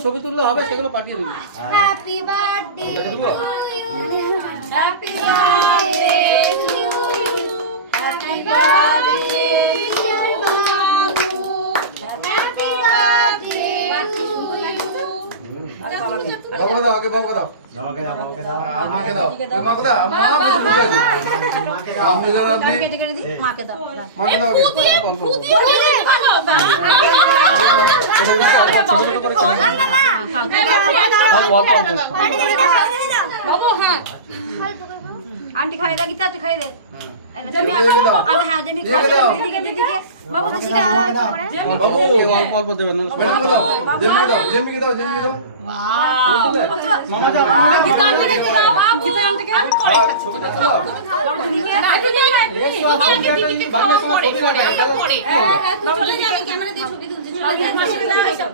ছবি তুললে হবে সেগুলো পাঠিয়ে দিবি। Happy birthday to you happy birthday to you happy birthday dear বাবু হ্যাপি বার্থডে বাকি সুন্দর লাগছে বাবা দাও আগে বাবা দাও বাবাকে দাও, বাবাকে দাও। আর মাকে দাও মাকে দাও মা বেশি মাকে দাও আপনি জানেন আপনি কেটে কেটে দি মাকে দাও মাকে দাও ফুদিয়ে ভালো না ছোট ছোট করে খেলা বাবু হ্যাঁ আন্টি খাই দাও গীতা তুই খাই দে জমি দিয়ে দাও হ্যাঁ জমি দিয়ে দাও বাবু দিছি না বাবু কে অল্প অল্প দেবেন না ম্যাডাম দাও জেমিকে দাও মামা যাও গীতা আন্টি কে দাও বাবু গীতা আন্টি কে করে খাচ্ছি না তুমি আগে দিদিকে খাওয়া পরে পরে চলে যাবে ক্যামেরা দিয়ে ছবি তুলছি চলে যাবে